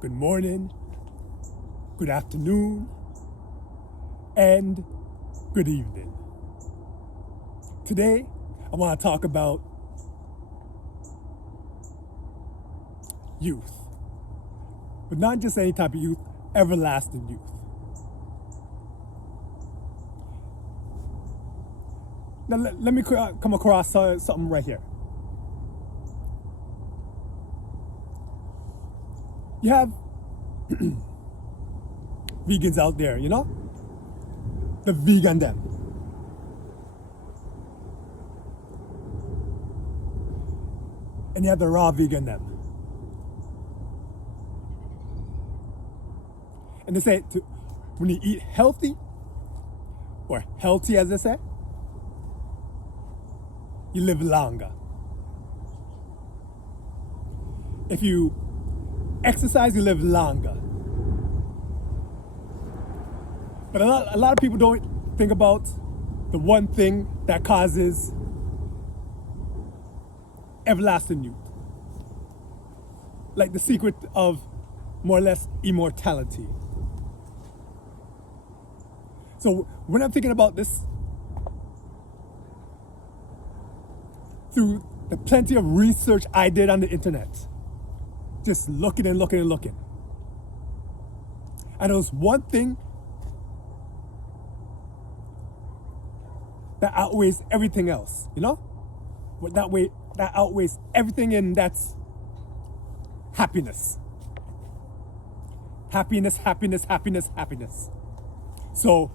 good morning, good afternoon, and good evening. Today, I want to talk about youth, but not just any type of youth, everlasting youth. Now, let me come across something right here. You have vegans out there, you know? The vegan them. And you have the raw vegan them. And they say when you eat healthy, or healthy as they say, you live longer. If you exercise, you live longer. But a lot of people don't think about the one thing that causes everlasting youth. Like the secret of more or less immortality. So when I'm thinking about this, through the plenty of research I did on the internet, just looking and looking and looking, and there was one thing that outweighs everything else, you know? That outweighs everything, and that's happiness. Happiness, happiness, happiness, happiness. So,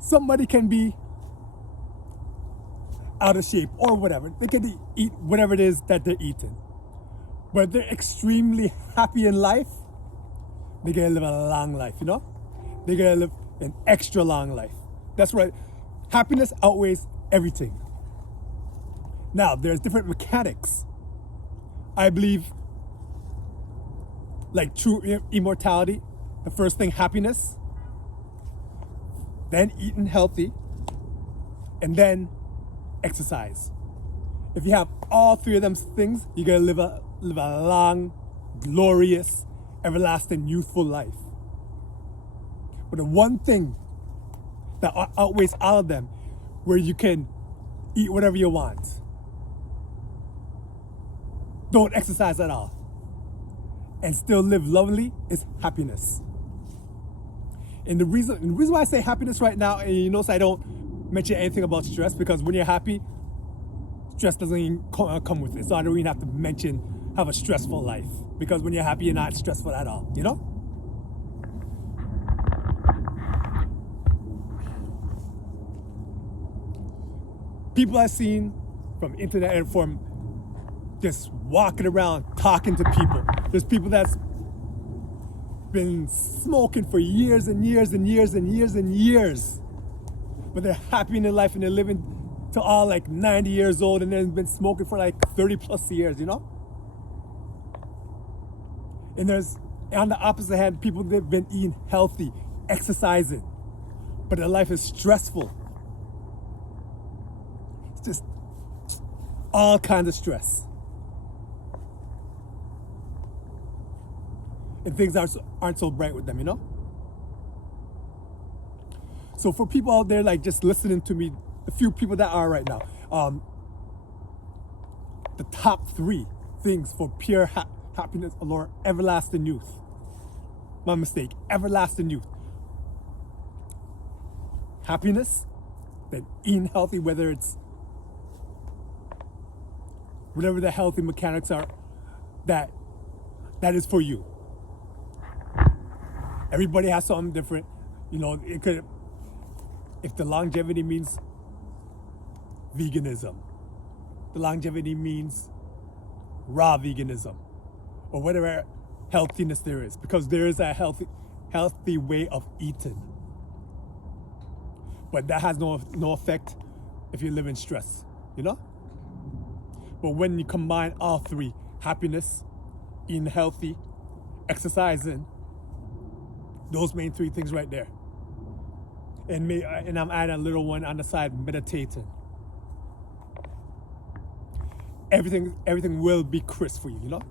somebody can be out of shape or whatever. They can eat whatever it is that they're eating. But they're extremely happy in life. They're gonna live a long life, you know? They're gonna live an extra long life. That's right. Happiness outweighs everything. Now, there's different mechanics. I believe, like true immortality, the first thing, happiness, then eating healthy, and then exercise. If you have all three of them things, you're gonna live a long, glorious, everlasting, youthful life. But the one thing that outweighs all of them, where you can eat whatever you want, don't exercise at all, and still live lovely, is happiness. And the reason why I say happiness right now, and you notice I don't mention anything about stress, because when you're happy, stress doesn't even come with it. So I don't even have to have a stressful life, because when you're happy, you're not stressful at all, you know? People I've seen from internet and from just walking around talking to people. There's people that's been smoking for years and years and years and years and years, but they're happy in their life and they're living to all like 90 years old, and they've been smoking for like 30 plus years, you know? And there's, on the opposite hand, people that have been eating healthy, exercising, but their life is stressful. It's just all kinds of stress. And things aren't so bright with them, you know? So for people out there like just listening to me, the few people that are right now, the top 3 things for pure happiness or everlasting youth. My mistake, everlasting youth. Happiness, then eating healthy, whether it's whatever the healthy mechanics are, that is for you. Everybody has something different. You know, it could, if the longevity means veganism, the longevity means raw veganism, or whatever healthiness there is, because there is a healthy way of eating. But that has no effect if you live in stress, you know? But when you combine all 3, happiness, eating healthy, exercising, those main 3 things right there. And I'm adding a little one on the side, meditating. everything will be crisp for you, you know?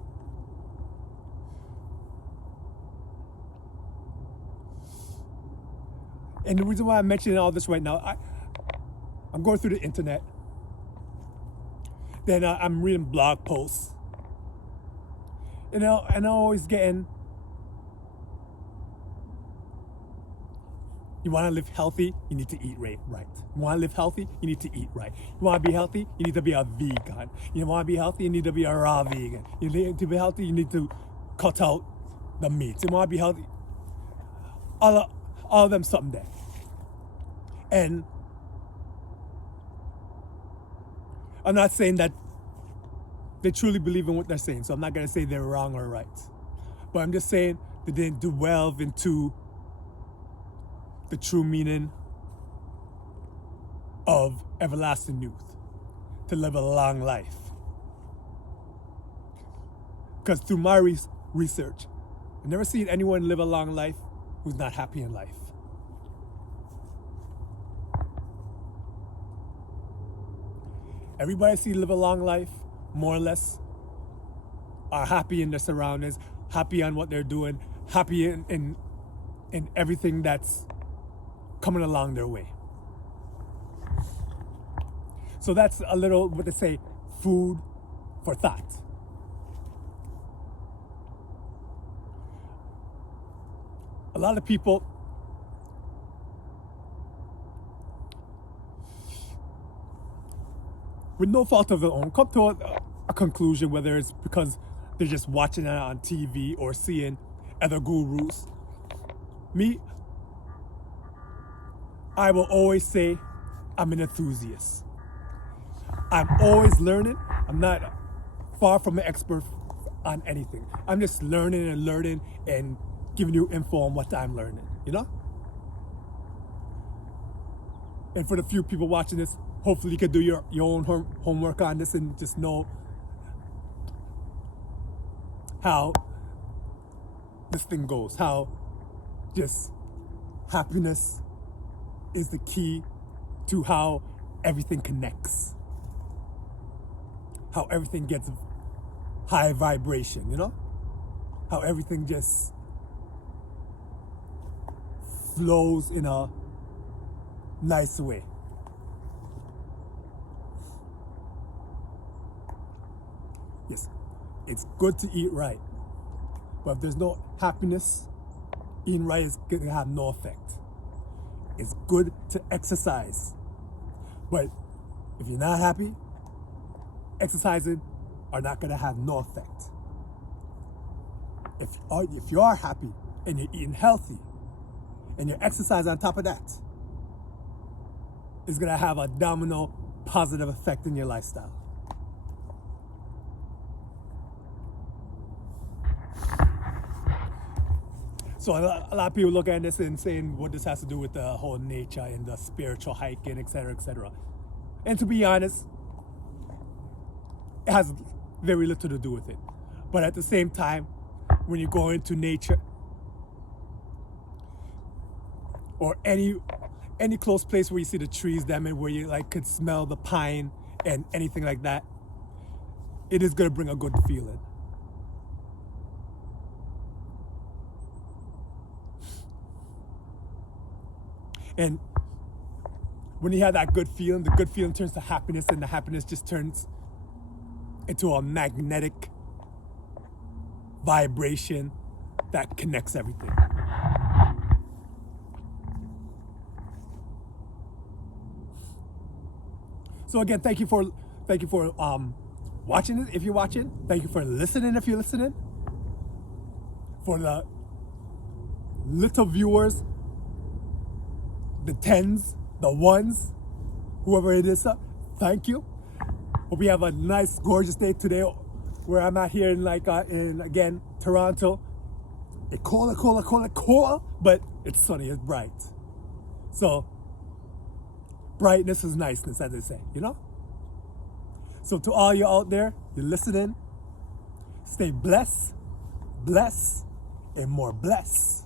And the reason why I'm mentioning all this right now, I'm going through the internet. Then I'm reading blog posts. And I'm always getting, you want to live healthy, you need to eat right. You want to live healthy, you need to eat right. You want to be healthy, you need to be a vegan. You want to be healthy, you need to be a raw vegan. You need to be healthy, you need to cut out the meats. You want to be healthy, all of them something there. And I'm not saying that they truly believe in what they're saying, so I'm not going to say they're wrong or right. But I'm just saying that they didn't delve into the true meaning of everlasting youth, to live a long life. Because through my research, I've never seen anyone live a long life who's not happy in life. Everybody I see live a long life, more or less, are happy in their surroundings, happy on what they're doing, happy in everything that's coming along their way. So that's a little, what they say, food for thought. A lot of people with no fault of their own come to a conclusion, whether it's because they're just watching it on TV or seeing other gurus. Me, I will always say I'm an enthusiast. I'm always learning. I'm not far from an expert on anything. I'm just learning and giving you info on what I'm learning, you know? And for the few people watching this, hopefully you can do your own homework on this and just know how this thing goes, how just happiness is the key to how everything connects, how everything gets high vibration, you know? How everything just flows in a nice way. Yes, it's good to eat right, but if there's no happiness, eating right is going to have no effect. It's good to exercise, but if you're not happy, exercising are not going to have no effect. If you are happy and you're eating healthy and you're exercising on top of that, it's going to have a domino positive effect in your lifestyle. So a lot of people look at this and saying what this has to do with the whole nature and the spiritual hiking, etc., etc. And to be honest, it has very little to do with it. But at the same time, when you go into nature or any close place where you see the trees, them, and where you like could smell the pine and anything like that, it is gonna bring a good feeling. And when you have that good feeling, the good feeling turns to happiness, and the happiness just turns into a magnetic vibration that connects everything. So again, thank you for watching it if you're watching. Thank you for listening if you're listening. For the little viewers, the tens, the ones, whoever it is, thank you. Hope you have a nice, gorgeous day today where I'm at here in again, Toronto. It's cold, but it's sunny, it's bright. So, brightness is niceness, as they say, you know? So to all you out there, you're listening, stay blessed, and more blessed.